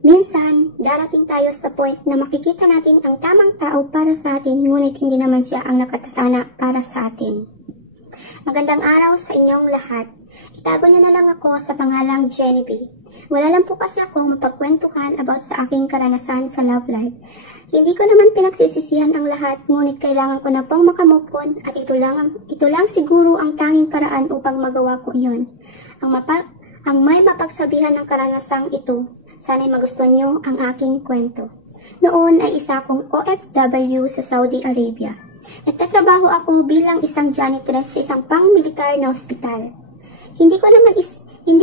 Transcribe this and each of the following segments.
Minsan, darating tayo sa point na makikita natin ang tamang tao para sa atin, ngunit hindi naman siya ang nakatatana para sa atin. Magandang araw sa inyong lahat. Itago niyo na lang ako sa pangalang Genevieve. Wala lang po kasi akong mapagkwentuhan about sa aking karanasan sa love life. Hindi ko naman pinagsisisihan ang lahat, ngunit kailangan ko na pong makamove on at ito lang siguro ang tanging paraan upang magawa ko iyon. Ang may mapagsabihan ng karanasang ito, sana'y magustuhan niyo ang aking kwento. Noon ay isa akong OFW sa Saudi Arabia. Nagtatrabaho ako bilang isang janitress sa isang pang-militar na ospital. Hindi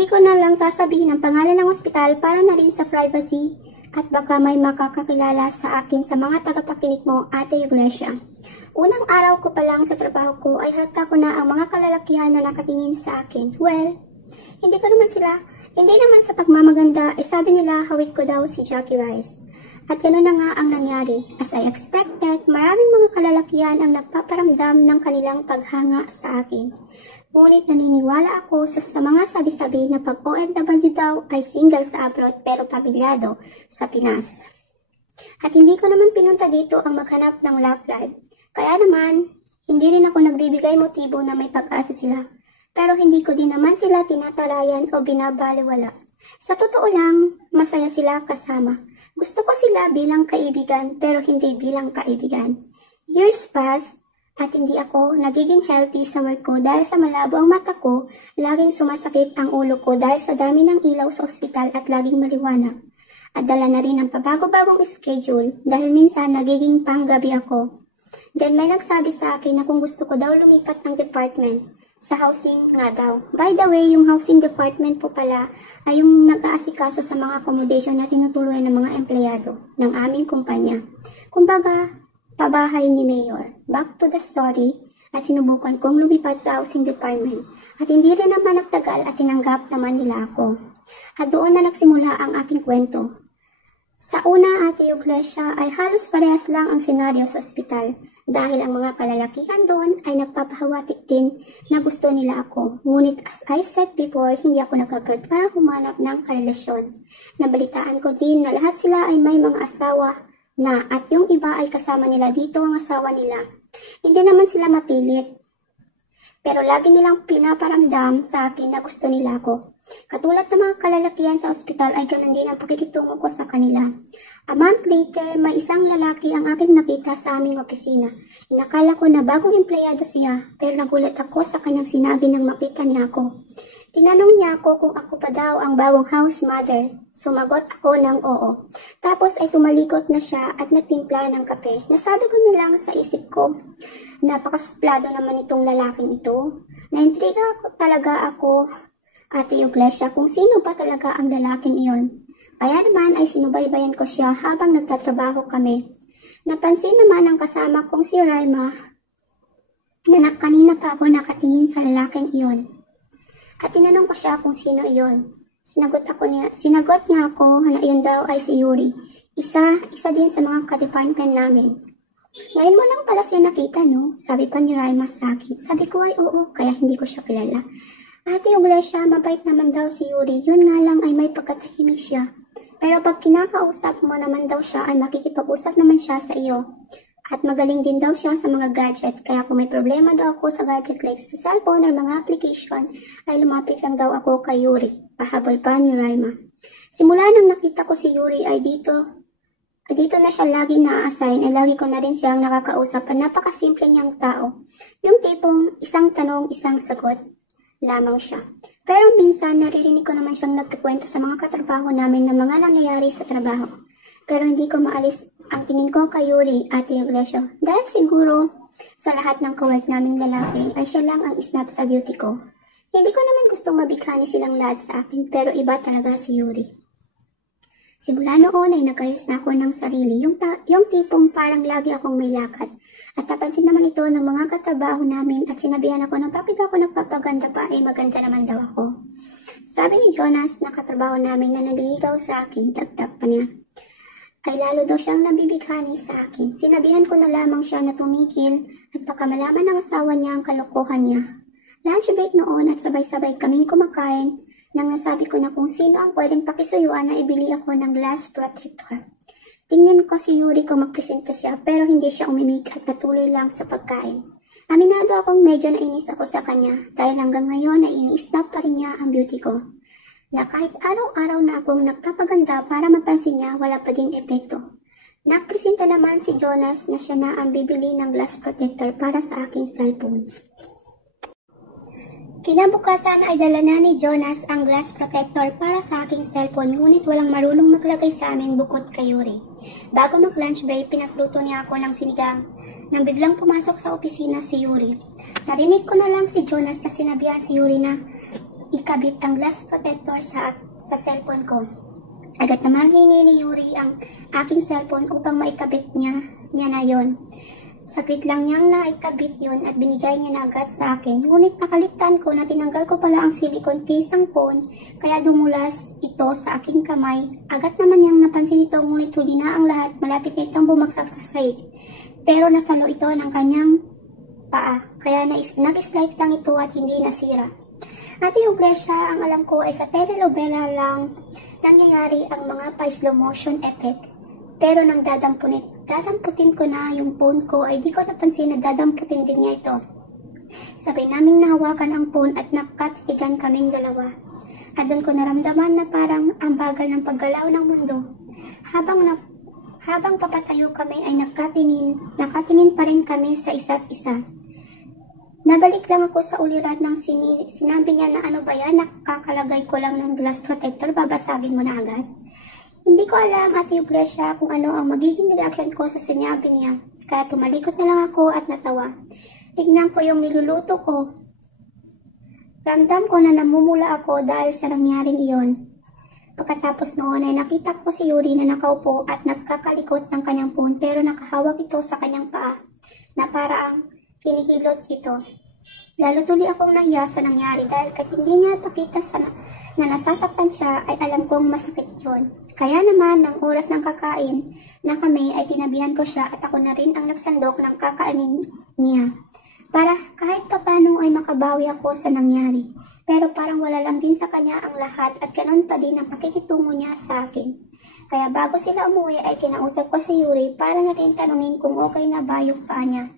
ko na lang sasabihin ang pangalan ng ospital para na rin sa privacy at baka may makakakilala sa akin sa mga tagapakinig mo, Ate Iglesia. Unang araw ko pa lang sa trabaho ko ay halata ko na ang mga kalalakihan na nakatingin sa akin. Well, hindi naman sa pagmamaganda, sabi nila hawik ko daw si Jackie Rice. At gano'n na nga ang nangyari. As I expected, maraming mga kalalakihan ang nagpaparamdam ng kanilang paghanga sa akin. Ngunit naniniwala ako sa mga sabi-sabi na pag OFW daw ay single sa abroad pero pamilyado sa Pinas. At hindi ko naman pinunta dito ang maghanap ng love life. Kaya naman, hindi rin ako nagbibigay motibo na may pag-asa sila. Pero hindi ko din naman sila tinatarayan o binabaliwala. Sa totoo lang, masaya sila kasama. Gusto ko sila bilang kaibigan pero hindi bilang kaibigan. Years pass at hindi ako nagiging healthy sa work ko dahil sa malabo ang mata ko, laging sumasakit ang ulo ko dahil sa dami ng ilaw sa ospital at laging maliwanag. At dala na rin ang pabago-bagong schedule dahil minsan nagiging panggabi ako. Then may nagsabi sa akin na kung gusto ko daw lumipat ng department. Sa housing nga daw. By the way, yung housing department po pala ay yung nag-aasikaso sa mga accommodation na tinutuluyan ng mga empleyado ng aming kumpanya. Kumbaga, pabahay ni Mayor. Back to the story, at sinubukan kong lumipat sa housing department. At hindi rin naman nagtagal at tinanggap naman nila ako. At doon na nagsimula ang aking kwento. Sa una, Ate Iglesia, ay halos parehas lang ang senaryo sa ospital dahil ang mga kalalakihan doon ay nagpapahawatik din na gusto nila ako. Ngunit as I said before, hindi ako nag-abroad para humanap ng karelasyon. Nabalitaan ko din na lahat sila ay may mga asawa na at yung iba ay kasama nila dito ang asawa nila. Hindi naman sila mapilit. Pero lagi nilang pinaparamdam sa akin na gusto nila ako. Katulad ng mga kalalakihan sa ospital ay ganoon din ang pakikitungo ko sa kanila. A month later, may isang lalaki ang aking nakita sa aming opisina. Inakala ko na bagong empleyado siya, pero nagulat ako sa kanyang sinabi nang makita niya ako. Tinanong niya ako kung ako pa daw ang bagong house mother. Sumagot ako ng oo. Tapos ay tumalikot na siya at nagtimpla ng kape. Nasabi ko nilang sa isip ko, napakasuplado naman itong lalaking ito. Naintriga talaga ako, Ate Iglesia, kung sino ba talaga ang lalaking iyon. Kaya naman ay sinubaybayan ko siya habang nagtatrabaho kami. Napansin naman ang kasama kong si Raima na kanina pa ako nakatingin sa lalaking iyon. At tinanong ko siya kung sino iyon. Sinagot niya ako na iyon daw ay si Yuri. Isa din sa mga ka-department namin. Ngayon mo lang pala siya nakita, no? Sabi pa ni Raima sa akin. Sabi ko ay oo, kaya hindi ko siya kilala. Ate Iglesia, mabait naman daw si Yuri. Yun nga lang ay may pagkatahimik siya. Pero pag kinakausap mo naman daw siya ay makikipag-usap naman siya sa iyo. At magaling din daw siya sa mga gadget. Kaya kung may problema daw ako sa gadget like sa cellphone or mga application, ay lumapit lang daw ako kay Yuri. Pahabol pa ni Raima. Simula nang nakita ko si Yuri ay dito na siya lagi na-assign ay lagi ko na rin siyang nakakausap at napakasimple niyang tao. Yung tipong isang tanong, isang sagot lamang siya. Pero minsan naririnig ko naman siyang nagkikwento sa mga katrabaho namin na mga nangyayari sa trabaho. Pero hindi ko maalis ang tingin ko kay Yuri, Ate Iglesia. Dahil siguro sa lahat ng kawork naming lalaki ay siya lang ang snap sa beauty ko. Hindi ko naman gustong mabighani silang lahat sa akin pero iba talaga si Yuri. Simula noon ay nagayos na ako ng sarili, yung tipong parang lagi akong may lakad. At napansin naman ito ng mga katrabaho namin at sinabihan ako na bakit ako nagpapaganda pa ay maganda naman daw ako. Sabi ni Jonas na katrabaho namin na naliligaw sa akin, dagdag pa niya, ay lalo daw siyang nabibighani sa akin. Sinabihan ko na lamang siya na tumigil at baka malaman ng asawa niya ang kalokohan niya. Lunch break noon at sabay-sabay kaming kumakain nang nasabi ko na kung sino ang pwedeng pakisuyuan na ibili ako ng glass protector. Tingnan ko si Yuri kung magpresenta siya pero hindi siya umimik at patuloy lang sa pagkain. Aminado akong medyo nainis ako sa kanya dahil hanggang ngayon ay ini-stop pa rin niya ang beauty ko. Na kahit araw-araw na akong nagpapaganda para mapansin niya, wala pa din epekto. Nagpresenta naman si Jonas na siya na ang bibili ng glass protector para sa aking cellphone. Kinabukasan ay dala na ni Jonas ang glass protector para sa aking cellphone, ngunit walang marunong maglagay sa amin bukod kay Yuri. Bago mag-lunch break, pinagluto niya ako ng sinigang. Nang biglang pumasok sa opisina si Yuri, narinig ko na lang si Jonas na sinabihan si Yuri na ikabit ang glass protector sa cellphone ko. Agad naman hiningi ni Yuri ang aking cellphone upang maikabit niya na yon. Saglit lang niyang naikabit yun at binigay niya na agad sa akin. Ngunit nakalimutan ko na tinanggal ko pala ang silicone case ng phone, kaya dumulas ito sa aking kamay. Agad naman niyang napansin ito, ngunit huli na ang lahat, malapit na itong bumagsak sa sahig. Pero nasalo ito ng kanyang paa, kaya nag-slide lang ito at hindi nasira. At yung Iglesia, ang alam ko ay sa telenovela lang nangyayari ang mga pa-slow motion effect. Pero nang dadamputin ko na yung phone ko ay di ko napansin na dadamputin din niya ito. Sabay naming nahawakan ang phone at nakatitigan kaming dalawa. At doon ko naramdaman na parang ang bagal ng paggalaw ng mundo. Habang papatayo kami ay nakatingin pa rin kami sa isa't isa. Nabalik lang ako sa ulirat ng sinabi niya na ano ba yan, nakakalagay ko lang ng glass protector, babasagin mo na agad. Hindi ko alam, Ate Iglesia, kung ano ang magiging reaction ko sa sinabi niya. Kaya tumalikot na lang ako at natawa. Tignan ko yung niluluto ko. Ramdam ko na namumula ako dahil sa nangyaring iyon. Pagkatapos noon ay nakita ko si Yuri na nakaupo at nagkakalikot ng kanyang phone pero nakahawak ito sa kanyang paa na paraang hinihilot ito. Lalo tuloy akong nahiya sa nangyari dahil kahit hindi niya pakita na nasasaktan siya ay alam kong masakit yun. Kaya naman ng oras ng kakain na kami ay tinabihan ko siya at ako na rin ang nagsandok ng kakainin niya. Para kahit papano ay makabawi ako sa nangyari. Pero parang wala lang din sa kanya ang lahat at ganun pa din ang pakikitungo niya sa akin. Kaya bago sila umuwi ay kinausap ko si Yuri para na rin tanungin kung okay na ba yung paa niya.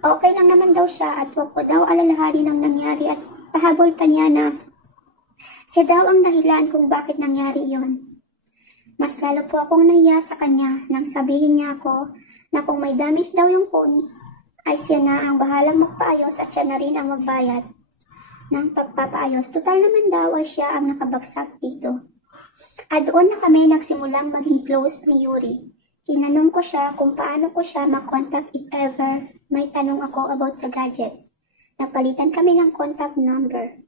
Okay lang naman daw siya at wag ko daw alalahanin ang nangyari at pahabol pa niya na siya daw ang dahilan kung bakit nangyari yon. Mas lalo po akong nahiya sa kanya nang sabihin niya ako na kung may damage daw yung phone, ay siya na ang bahalang magpaayos at siya na rin ang magbayad ng pagpapaayos. Total naman daw ay siya ang nakabagsak dito. At doon na kami nagsimulang maging close ni Yuri. Tinanong ko siya kung paano ko siya makontak if ever may tanong ako about sa gadgets. Napalitan kami ng contact number.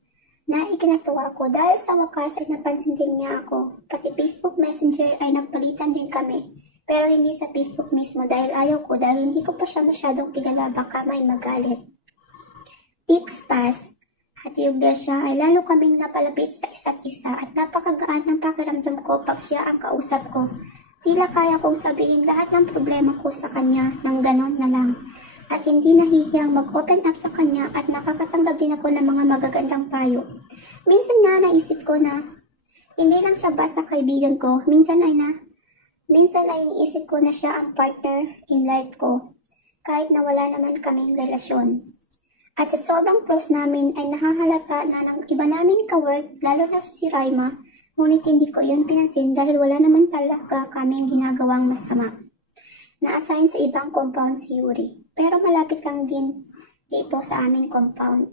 Na ikinatuwa ko dahil sa wakas ay napansin din niya ako. Pati Facebook Messenger ay nagpalitan din kami. Pero hindi sa Facebook mismo dahil ayaw ko dahil hindi ko pa siya masyadong kilala, baka may magalit. Weeks pass at yung Iglesia ay lalo kaming napalapit sa isa't isa at napakagaan ng pakiramdam ko pag siya ang kausap ko. Tila kaya kong sabihin lahat ng problema ko sa kanya ng ganon na lang. At hindi nahihiyang mag-open up sa kanya at nakakatanggap din ako ng mga magagandang payo. Minsan nga naisip ko na hindi lang siya basta kaibigan ko, minsan ay iniisip ko na siya ang partner in life ko, kahit na wala naman kaming relasyon. At sa sobrang close namin ay nahahalata na ng iba naming ka-work, lalo na si Raima, ngunit hindi ko yun pinansin dahil wala naman talaga kaming ginagawang masama. Na-assign sa ibang compound si Yuri, pero malapit lang din dito sa aming compound.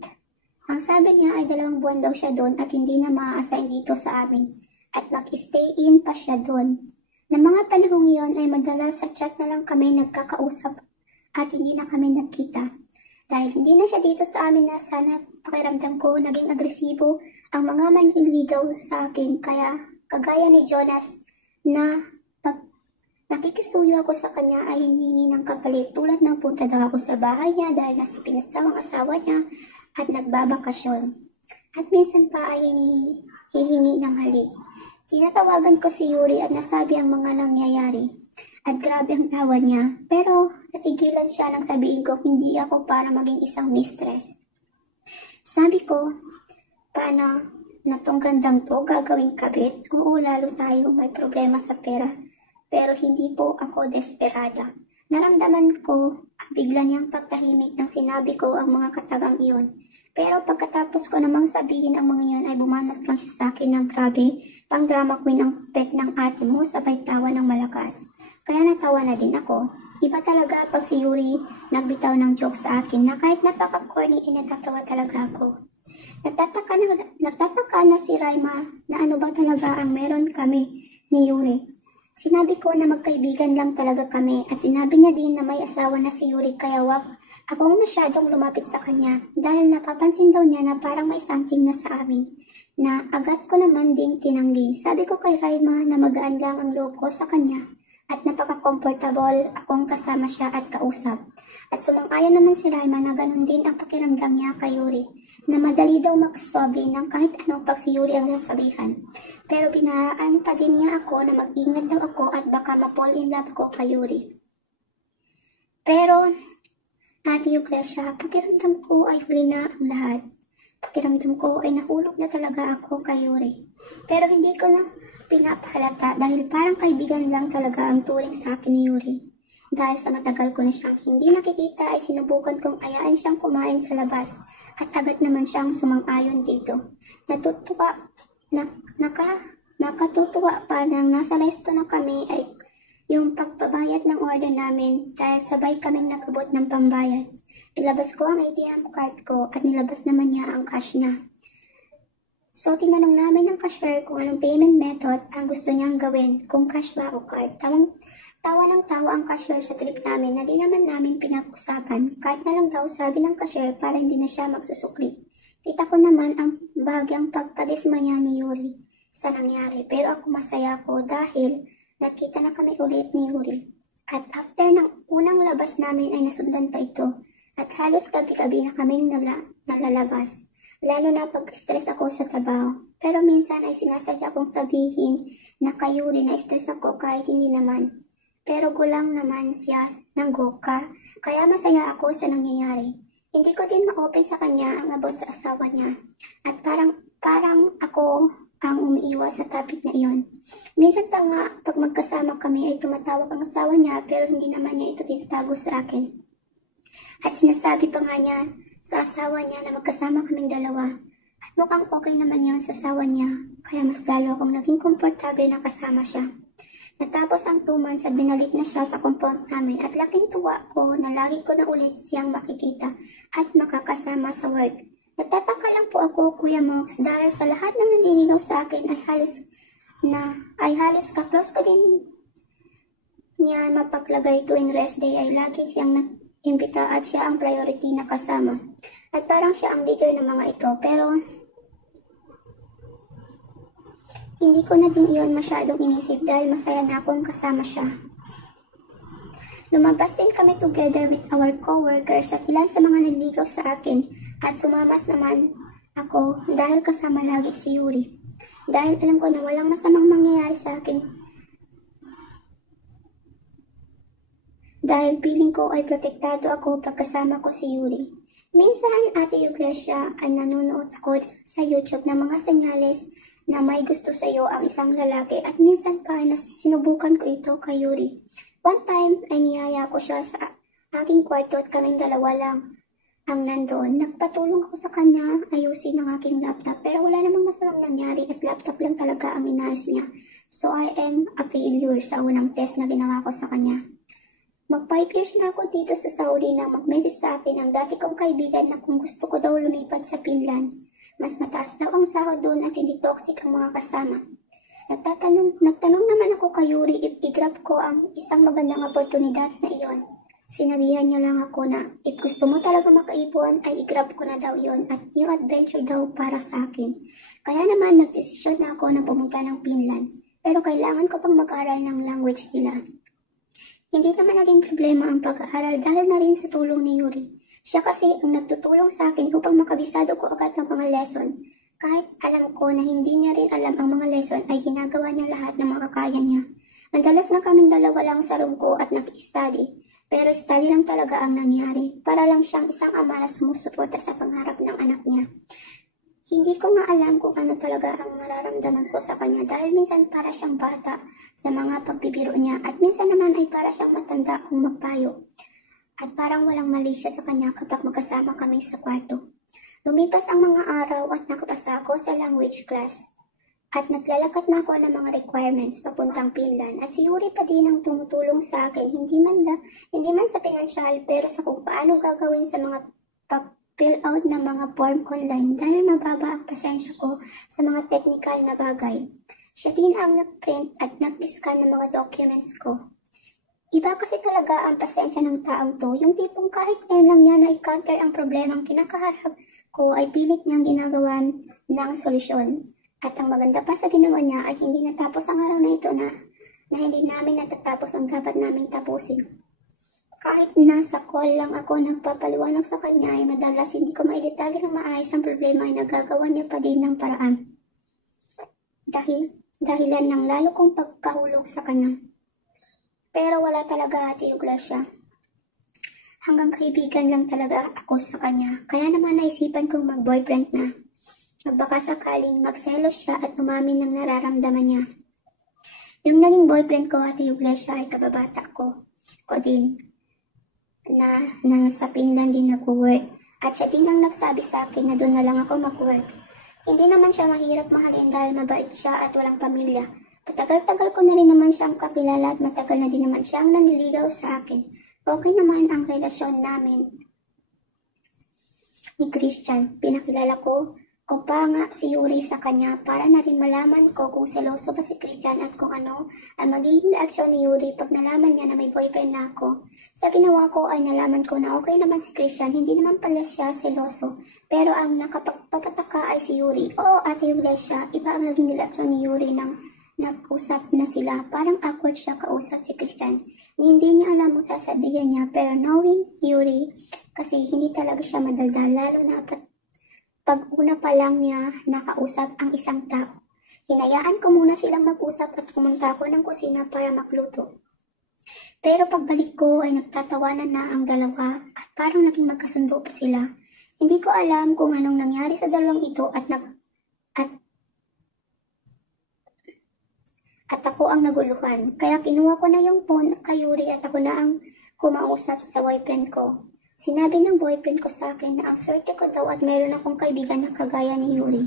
Ang sabi niya ay 2 buwan daw siya doon at hindi na ma-assign dito sa amin at mag-stay in pa siya doon. Na mga panahong iyon ay madalas sa chat na lang kami nagkakausap at hindi na kami nagkita. Dahil hindi na siya dito sa amin na sana pakiramdam ko naging agresibo ang mga manliligaw sa akin kaya kagaya ni Jonas na nakikisuyo ako sa kanya ay hiningi ng kapalit tulad ng punta daw ako sa bahay niya dahil nasa Pinas daw ang asawa niya at nagbabakasyon. At minsan pa ay hihingi ng halik. Tinatawagan ko si Yuri at nasabi ang mga nangyayari. At grabe ang tawa niya. Pero natigilan siya nang sabihin ko hindi ako para maging isang mistress. Sabi ko, paano na tong gandang to gagawing kabit? Oo, lalo tayo may problema sa pera. Pero hindi po ako desperada. Naramdaman ko ang bigla niyang pagtahimik nang sinabi ko ang mga katagang iyon. Pero pagkatapos ko namang sabihin ang mga iyon ay bumanat lang siya sa akin ng grabe, pang drama queen ang pet ng ate mo, sabay tawa ng malakas. Kaya natawa na din ako. Iba talaga pag si Yuri nagbitaw ng joke sa akin na kahit napaka-corny natatawa talaga ako. Nagtataka na si Raima na ano ba talaga ang meron kami ni Yuri. Sinabi ko na magkaibigan lang talaga kami at sinabi niya din na may asawa na si Yuri kaya wag akong masyadong lumapit sa kanya dahil napapansin daw niya na parang may something na sa amin na agad ko naman ding tinanggi. Sabi ko kay Raima na magaan lang ang loob ko sa kanya at napaka-comfortable akong kasama siya at kausap. At sumang-ayon naman si Raima na ganun din ang pakiramdam niya kay Yuri, na madali daw magsabi ng kahit anong pag si Yuri ang nasabihan. Pero binaraan pa din niya ako na mag-ingat daw ako at baka ma-fall in love ako kay Yuri. Pero, Ate Iglesia, pakiramdam ko ay huli na ang lahat. Pakiramdam ko ay nahulog na talaga ako kay Yuri. Pero hindi ko na pinapahalata dahil parang kaibigan lang talaga ang turing sa akin ni Yuri. Dahil sa matagal ko na siyang hindi nakikita ay sinubukan kong ayaan siyang kumain sa labas at agad naman siyang sumang-ayon dito. Nakatutuwa pa nang nasa resto na kami ay yung pagbabayad ng order namin dahil sabay kaming nagabot ng pambayad. Ilabas ko ang ATM card ko at nilabas naman niya ang cash niya. So, tinanong namin ng cashier kung anong payment method ang gusto niyang gawin, kung cash ba o card. Tawa ng tawa ang cashier sa trip namin na di naman namin pinag-usapan. Card na lang daw sabi ng cashier para hindi na siya magsusukli. Kita ko naman ang bahagyang pagkadismaya ni Yuri sa nangyari. Pero ako masaya ko dahil nakita na kami ulit ni Yuri. At after ng unang labas namin ay nasundan pa ito. At halos gabi-gabi na kaming nalalabas. Lalo na pag-stress ako sa trabaho. Pero minsan ay sinasadya kong sabihin na kay Yuri na stress ako kahit hindi naman. Pero gulang naman siya ng goka, kaya masaya ako sa nangyayari. Hindi ko din ma-open sa kanya ang about sa asawa niya. At parang ako ang umiiwas sa topic na iyon. Minsan pa nga, pag magkasama kami ay tumatawag ang asawa niya pero hindi naman niya ito tinatago sa akin. At sinasabi pa nga niya sa asawa niya na magkasama kaming dalawa. At mukhang okay naman yun sa asawa niya, kaya mas lalo akong naging komportable na kasama siya. Natapos ang 2 months at binalik na siya sa compound namin at laking tuwa ko na lagi ko na ulit siyang makikita at makakasama sa work. Nagtataka lang po ako, Kuya Mox, dahil sa lahat ng naninigaw sa akin ay halos ka-close ko din niya mapaglagay tuwing rest day ay lagi siyang nag-imbita at siya ang priority na kasama. At parang siya ang leader ng mga ito, pero hindi ko na din iyon masyadong inisip dahil masaya na akong kasama siya. Lumabas din kami together with our co-workers at ilan sa mga nanligaw sa akin at sumamas naman ako dahil kasama lagi si Yuri. Dahil alam ko na walang masamang mangyayari sa akin. Dahil feeling ko ay protektado ako pagkasama ko si Yuri. Minsan, Ate Iglesia, ay nanonood ako sa YouTube ng mga senyales na may gusto sa iyo ang isang lalaki at minsan pa ay sinubukan ko ito kay Yuri. One time ay niyaya ko siya sa aking kwarto at kaming dalawa lang ang nandoon. Nagpatulong ako sa kanya ayusin ang aking laptop pero wala namang masamang nangyari at laptop lang talaga ang inayos niya. So I am a failure sa unang test na ginawa ko sa kanya. Mag 5 years na ako dito sa Saudi na mag-message sa akin ang dati kong kaibigan na kung gusto ko daw lumipat sa Finland. Mas mataas daw ang sahod doon at hindi toxic ang mga kasama. Nagtanong naman ako kay Yuri if i-grab ko ang isang magandang oportunidad na iyon. Sinabihan niya lang ako na if gusto mo talaga makaipon ay i-grab ko na daw iyon at new adventure daw para sa akin. Kaya naman nagdesisyon na ako na pumunta ng Finland. Pero kailangan ko pang mag-aral ng language nila. Hindi naman naging problema ang pag-aaral dahil na rin sa tulong ni Yuri. Siya kasi ang nagtutulong sa akin upang makabisado ko agad ng mga lesson. Kahit alam ko na hindi niya rin alam ang mga lesson ay ginagawa niya lahat ng makakaya niya. Madalas nga kaming dalawa lang sa room ko at nag-study. Pero study lang talaga ang nangyari. Para lang siyang isang ama na sumusuporta sa pangarap ng anak niya. Hindi ko nga alam kung ano talaga ang mararamdaman ko sa kanya dahil minsan para siyang bata sa mga pagbibiro niya at minsan naman ay para siyang matanda kung magpayo. At parang walang mali siya sa kanya kapag magkasama kami sa kwarto. Lumipas ang mga araw at nakapasa ako sa language class. At naglalakat na ako ng mga requirements papuntang Finland at si Yuri pa din ang tumutulong sa akin, hindi man sa pinansyal pero sa kung paano gagawin sa mga fill out ng mga form online dahil mababa ang pasensya ko sa mga technical na bagay. Siya din ang nag-print at nag-scan ng mga documents ko. Iba kasi talaga ang pasensya ng taong to, yung tipong kahit ngayon lang niya na-counter ang problemang kinakaharap ko ay pilit niyang ginagawan ng solusyon. At ang maganda pa sa ginawa niya ay hindi natapos ang araw na ito na hindi namin natatapos ang dapat naming tapusin. Kahit nasa call lang ako nagpapaliwanag sa kanya ay madalas hindi ko maidetalye ng maayos ang problema ay nagagawa niya pa din ng paraan. Dahilan ng lalo kong pagkahulog sa kanya. Pero wala talaga Ate Iglesia. Hanggang kaibigan lang talaga ako sa kanya. Kaya naman naisipan kong mag-boyfriend na. Baka sakaling magselos siya at umamin ng nararamdaman niya. Yung naging boyfriend ko Ate Iglesia ay kababata ko din. Na sa Finland din nag-work. At siya din ang nagsabi sa akin na doon na lang ako mag-work. Hindi naman siya mahirap mahalin dahil mabait siya at walang pamilya. Patagal-tagal ko na rin naman siyang kakilala at matagal na din naman siyang nanliligaw sa akin. Okay naman ang relasyon namin ni Christian. Pinakilala ko kung pa nga si Yuri sa kanya para na rin malaman ko kung seloso ba si Christian at kung ano ang magiging reaksyon ni Yuri pag nalaman niya na may boyfriend na ako. Sa ginawa ko ay nalaman ko na okay naman si Christian, hindi naman pala siya seloso. Pero ang nakapagpapataka ay si Yuri. Oo Ate Iglesia, iba ang naging reaksyon ni Yuri nang nag-usap na sila. Parang awkward siya kausap si Christian. Hindi niya alam ang sasabihin niya pero knowing Yuri kasi hindi talaga siya madaldal lalo na pag una pa lang niya nakausap ang isang tao. Hinayaan ko muna silang mag-usap at pumunta ako ng kusina para magluto. Pero pagbalik ko ay nagtatawanan na ang dalawa at parang naging magkasundo pa sila. Hindi ko alam kung anong nangyari sa dalawang ito at ako ang naguluhan. Kaya kinuha ko na yung phone kay Yuri at ako na ang kumausap sa boyfriend ko. Sinabi ng boyfriend ko sa akin na ang swerte ko daw at meron akong kaibigan na kagaya ni Yuri.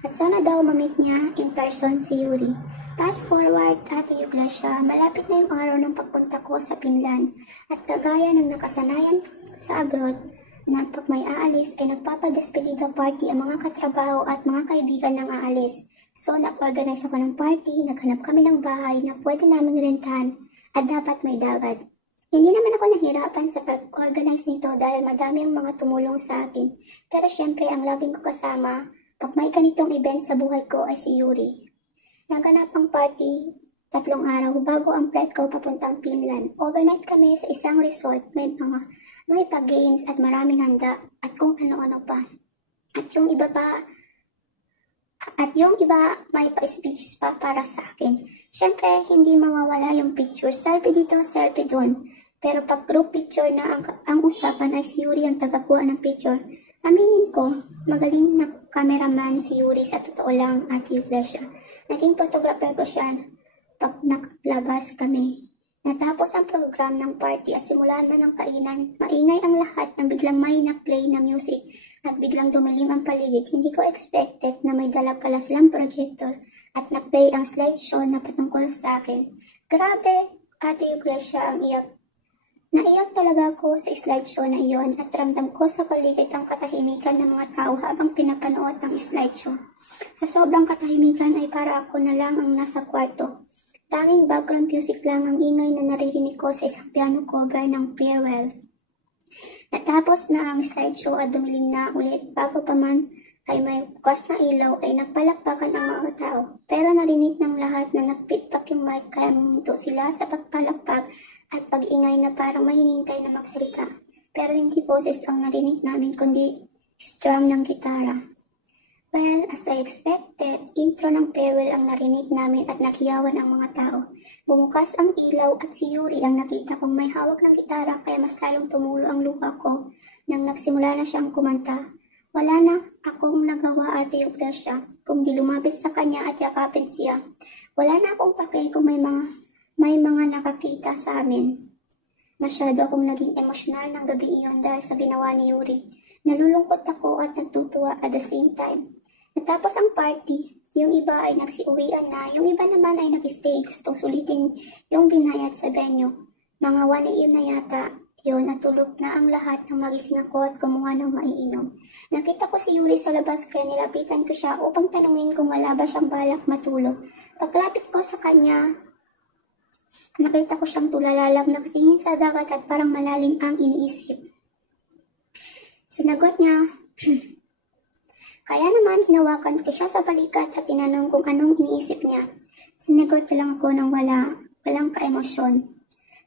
At sana daw mamit niya in person si Yuri. Fast forward Ate Iglesia, malapit na yung araw ng pagpunta ko sa Finland. At kagaya ng nakasanayan sa abroad na pag may aalis ay nagpapadespedida party ang mga katrabaho at mga kaibigan ng aalis. So nag-organize ako ng party, naghanap kami ng bahay na pwede namin rentahan at dapat may dagat. Hindi naman ako nahirapan sa pag-organize nito dahil madami ang mga tumulong sa akin. Pero syempre ang laging ko kasama pag may ganitong event sa buhay ko ay si Yuri. Naganap ang party 3 araw bago ang flight ko papuntang Finland. Overnight kami sa isang resort, may pa-games at maraming handa at kung ano-ano pa. At yung iba may pa-speech pa para sa akin. Syempre, hindi mawawala yung picture. Selfie dito, selfie doon. Pero pag group picture na ang usapan ay si Yuri ang tagakuha ng picture. Aminin ko, magaling na cameraman si Yuri sa totoo lang Ate Iglesia. Naging photographer ko siya pag naglabas kami. Natapos ang program ng party at simulan na ng kainan. Maingay ang lahat nang biglang may na-play na music at biglang dumilim ang paligid. Hindi ko expected na may dala pala silang projector at na-play ang slideshow na patungkol sa akin. Grabe, Ate Iglesia, ang iyak. Naiyak talaga ako sa slideshow na iyon at ramdam ko sa paligid ang katahimikan ng mga tao habang pinapanood ang slideshow. Sa sobrang katahimikan ay para ako na lang ang nasa kwarto. Tanging background music lang ang ingay na naririnig ko sa isang piano cover ng Farewell. Natapos na ang slideshow at dumilim na ulit bago pa man ay may bukas na ilaw ay nagpalakpakan ang mga tao. Pero narinig ng lahat na nagpitpak yung mic kaya mumunto sila sa pagpalakpak at pag-ingay na parang may hinintay na magsalita. Pero hindi boses ang narinig namin kundi strum ng gitara. Well, as I expected, intro ng Farewell ang narinig namin at nakiyawan ang mga tao. Bumukas ang ilaw at si Yuri ang nakita kong may hawak ng gitara kaya mas lalong tumulo ang luha ko nang nagsimula na siyang kumanta. Wala na akong nagawa, Ate Iglesia, kung di lumapit sa kanya at yakapin siya. Wala na akong pake kung may mga nakakita sa amin. Masyado akong naging emosyonal ng gabi iyon dahil sa ginawa ni Yuri. Nalulungkot ako at natutuwa at the same time. Natapos ang party, yung iba ay nagsiuwian na, yung iba naman ay nag-stay, gustong sulitin yung binayad sa venue. Mga 1 AM na yata, yun, natulog na ang lahat ng magising ako at kumuha ng maiinom. Nakita ko si Yuri sa labas kaya nilapitan ko siya upang tanungin kung wala ba siyang balak matulog. Paglapit ko sa kanya, nakita ko siyang tulala lang nakatingin sa dagat at parang malalim ang iniisip. Sinagot niya, kaya naman hinawakan ko siya sa balikat at tinanong kung anong iniisip niya. Sinagot ko lang ako ng walang ka-emosyon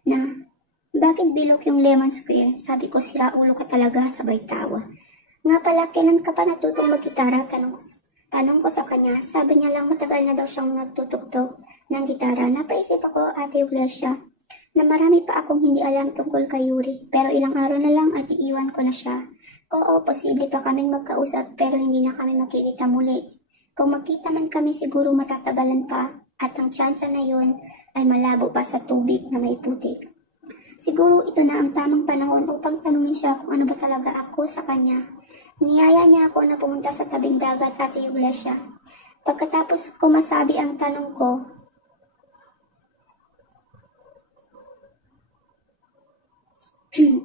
na, bakit bilog yung lemon square? Sabi ko, sira ulo ka talaga, sabay tawa. Nga pala, kailan ka pa natutong mag-gitara? Tanong ko sa kanya, sabi niya lang matagal na daw siyang nagtutugtog ng gitara. Napaisip ako, Ate Iglesia, na marami pa akong hindi alam tungkol kay Yuri. Pero ilang araw na lang at iiwan ko na siya. Oo, posible pa kaming magkausap pero hindi na kami magkikita muli. Kung magkita man kami siguro matatagalan pa at ang tsansa na yun ay malabo pa sa tubig na may putik. Siguro ito na ang tamang panahon upang tanungin siya kung ano ba talaga ako sa kanya. Niyaya niya ako na pumunta sa tabing dagat, Ate Iglesia. Pagkatapos ko masabi ang tanong ko,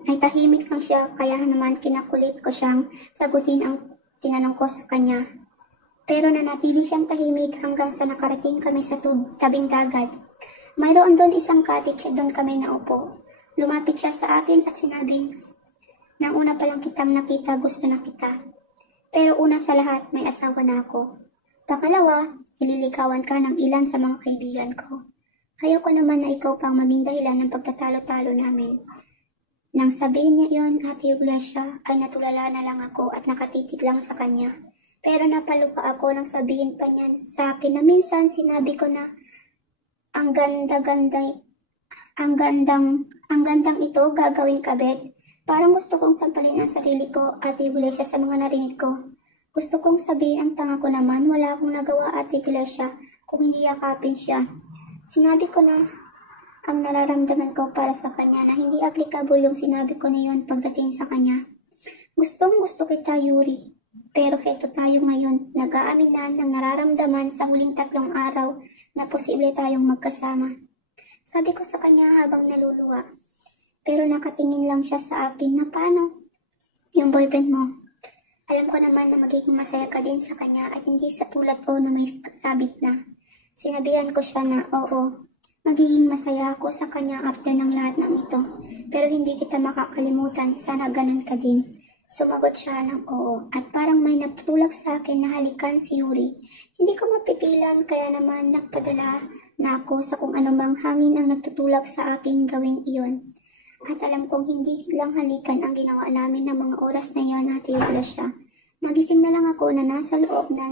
ay tahimik lang siya, kaya naman kinakulit ko siyang sagutin ang tinanong ko sa kanya. Pero nanatili siyang tahimik hanggang sa nakarating kami sa tabing dagat. Mayroon doon isang cottage at doon kami naupo. Lumapit siya sa akin at sinabing, nang una pa lang kitang nakita, gusto na kita. Pero una sa lahat, may asawa na ako. Pangalawa, ililigawan ka ng ilan sa mga kaibigan ko. Ayoko naman na ikaw pang maging dahilan ng pagtatalo-talo namin. Nang sabihin niya yon, Ate Iglesia, ay natulala na lang ako at nakatitig lang sa kanya. Pero napalupa ako nang sabihin pa niya sa akin na minsan sinabi ko na ang gandang ito gagawing kabit. Parang gusto kong sampalin ang sarili ko, Ate Iglesia, sa mga narinig ko. Gusto kong sabihin ang tanga ko naman, wala akong nagawa, Ate Iglesia, kung hindi yakapin siya. Sinabi ko na ang nararamdaman ko para sa kanya na hindi applicable yung sinabi ko na yun pagdating sa kanya. Gustong gusto kita, Yuri. Pero heto tayo ngayon, nag-aaminan ng nararamdaman sa huling 3 araw na posible tayong magkasama. Sabi ko sa kanya habang naluluwa. Pero nakatingin lang siya sa akin na paano? Yung boyfriend mo. Alam ko naman na magiging masaya ka din sa kanya at hindi sa tulad ko na may sabit na. Sinabihan ko siya na oo, magiging masaya ako sa kanya after ng lahat ng ito. Pero hindi kita makakalimutan, sana ganun ka din. Sumagot siya ng oo at parang may naputulak sa akin na halikan si Yuri. Hindi ko mapipilan kaya naman nagpadala na ako sa kung anumang hangin ang nagtutulak sa aking gawing iyon. At alam kong hindi lang halikan ang ginawa namin ng mga oras na iyon, Ate Iglesia. Nagising na lang ako na nasa loob na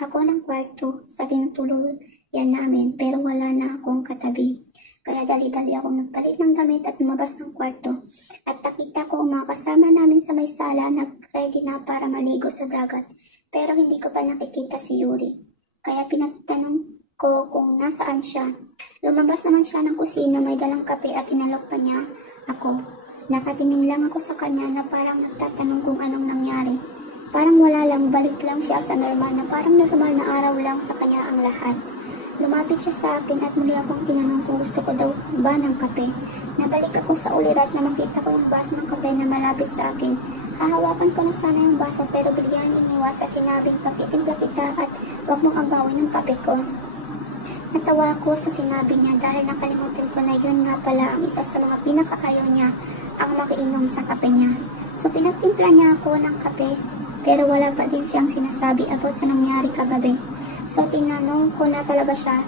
ako ng kwarto sa tinutuluyan namin pero wala na akong katabi. Kaya dali-dali akong nagpalit ng damit at lumabas ng kwarto. At nakita ko mga kasama namin sa may sala nag-ready na para maligo sa dagat. Pero hindi ko pa nakikita si Yuri. Kaya pinagtanong ko kung nasaan siya. Lumabas naman siya ng kusina, may dalang kape at inalok pa niya ako. Nakatingin lang ako sa kanya na parang nagtatanong kung anong nangyari. Parang wala lang, balik lang siya sa normal na parang normal na araw lang sa kanya ang lahat. Lumapit siya sa akin at muli akong tinanong kung gusto ko daw ba ng kape. Nabalik ako sa ulirat na makita ko yung baso ng kape na malapit sa akin. Hahawakan ko na sana yung baso pero bigyan iniwas at sinabing pagtitimpla kita at huwag mong agawin ng kape ko. Natawa ako sa sinabi niya dahil nakalimutan ko na yun nga pala ang isa sa mga pinakaayaw niya ang makiinom sa kape niya. So pinagtimpla niya ako ng kape pero wala pa din siyang sinasabi about sa nangyari kagabi. So tinanong ko na talaga siya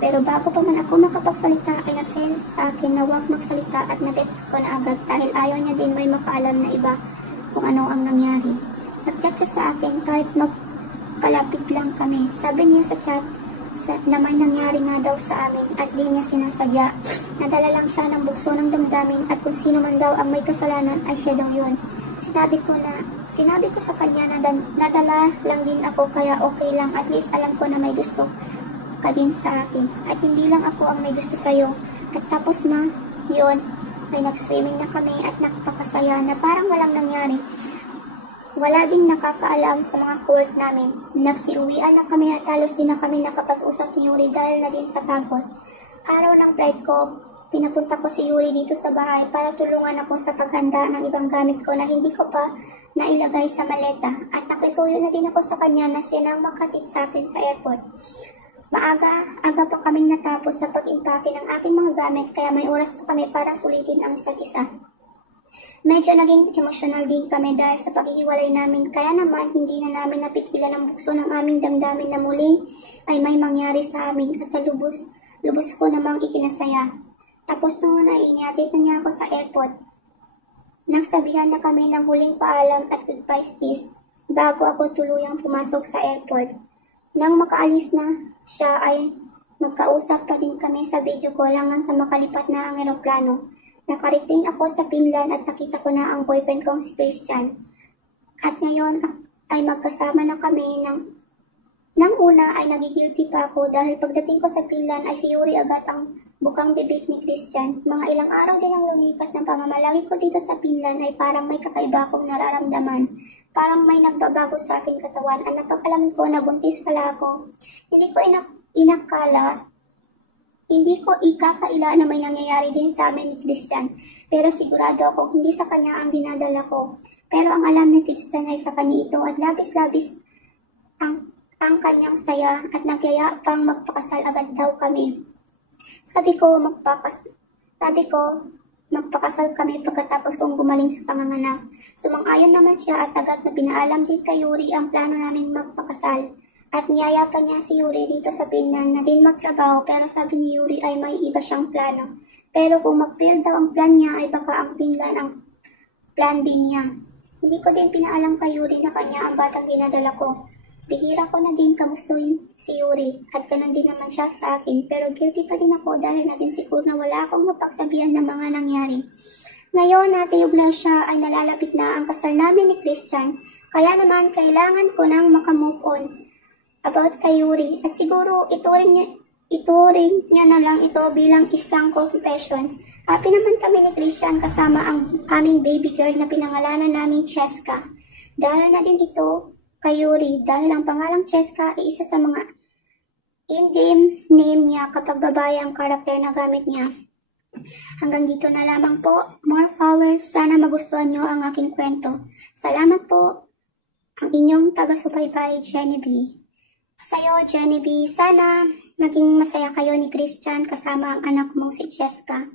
pero bago pa man ako makapagsalita ay nagsayo sa akin na huwag magsalita at nagets ko na agad dahil ayaw niya din may makaalam na iba kung ano ang nangyari. Nag-chat siya sa akin kahit magkalapit lang kami. Sabi niya sa chat na may nangyari nga daw sa amin at di niya sinasadya. Nadala lang siya ng bugso ng damdamin at kung sino man daw ang may kasalanan ay siya daw yun. Sinabi ko sa kanya na nadala lang din ako kaya okay lang. At least alam ko na may gusto ka din sa akin. At hindi lang ako ang may gusto sa'yo. At tapos na yun, ay nag-swimming na kami at nakapakasaya na parang walang nangyari. Wala ding nakakaalam sa mga cowork namin. Nagsiuwian na kami at halos din na kami nakapag-usap ni Yuri dahil na din sa pagod. Araw ng flight ko, pinapunta ko si Yuri dito sa bahay para tulungan ako sa paghanda ng ibang gamit ko na hindi ko pa nailagay sa maleta. At nakisuyo na din ako sa kanya na siya nang makatid sa akin sa airport. Aga pa kaming natapos sa pag-impake ng aking mga gamit kaya may oras pa kami para sulitin ang isa't isa. Medyo naging emosyonal din kami dahil sa paghihiwalay namin kaya naman hindi na namin napigilan ang bukso ng aming damdamin na muling ay may mangyari sa amin at sa lubos ko namang ikinasaya. Tapos noon ay inihatid na niya ako sa airport. Nagsabihan na kami ng huling paalam at goodbye kiss bago ako tuluyang pumasok sa airport. Nang makaalis na siya ay magkausap pa din kami sa video call hanggang sa makalipat na ang eroplano. Nakarating ako sa Finland at nakita ko na ang boyfriend kong si Christian. At ngayon ay magkasama na kami nang una ay nagigilty pa ako dahil pagdating ko sa Finland ay si Yuri agad ang bukang bibig ni Christian. Mga ilang araw din ang lumipas ng pamamalagi ko dito sa Finland ay parang may kakaiba akong nararamdaman. Parang may nagbabago sa aking katawan at napag-alam ko na buntis pala ako. Hindi ko ikakaila na may nangyayari din sa amin ni Christian, pero sigurado akong hindi sa kanya ang dinadala ko. Pero ang alam ni Christian ay sa kanya ito at labis-labis ang kanyang saya at nagyaya pang magpakasal agad daw kami. Sabi ko magpakasal kami pagkatapos kong gumaling sa panganganak. Sumang-ayon naman siya at agad na pinaalam din kay Yuri ang plano namin magpakasal. At niyaya pa niya si Yuri dito sa Finland na din magtrabaho pero sabi ni Yuri ay may iba siyang plano. Pero kung mag-fail daw ang plan niya ay baka ang Finland ang plan B niya. Hindi ko din pinaalam kay Yuri na kanya ang batang dinadala ko. Bihira ko na din kamustuhin si Yuri at ganun din naman siya sa akin pero guilty pa din ako dahil na din siguro na wala akong mapagsabihan ng mga nangyari. Ngayon na Iglesia ay nalalapit na ang kasal namin ni Christian kaya naman kailangan ko nang makamove on about kay Yuri at siguro ituring niya na lang ito bilang isang confession. Happy naman kami ni Christian kasama ang aming baby girl na pinangalanan namin Cheska. Dahil na din ito kay Yuri dahil ang pangalang Cheska ay isa sa mga in-game name niya kapag babae ang karakter na gamit niya. Hanggang dito na lamang po. More power. Sana magustuhan nyo ang aking kwento. Salamat po. Ang inyong taga-subaybay, Jenny B. Sa'yo, Jenny B, sana maging masaya kayo ni Christian kasama ang anak mong si Cheska.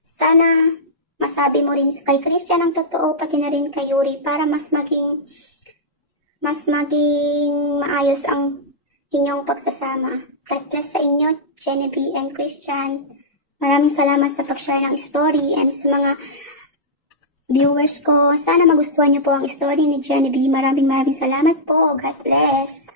Sana masabi mo rin kay Christian ang totoo pati na rin kay Yuri para mas maging maayos ang inyong pagsasama. God bless sa inyo, Jenny B and Christian. Maraming salamat sa pag-share ng story and sa mga viewers ko. Sana magustuhan niyo po ang story ni Jenny B. Maraming salamat po. God bless.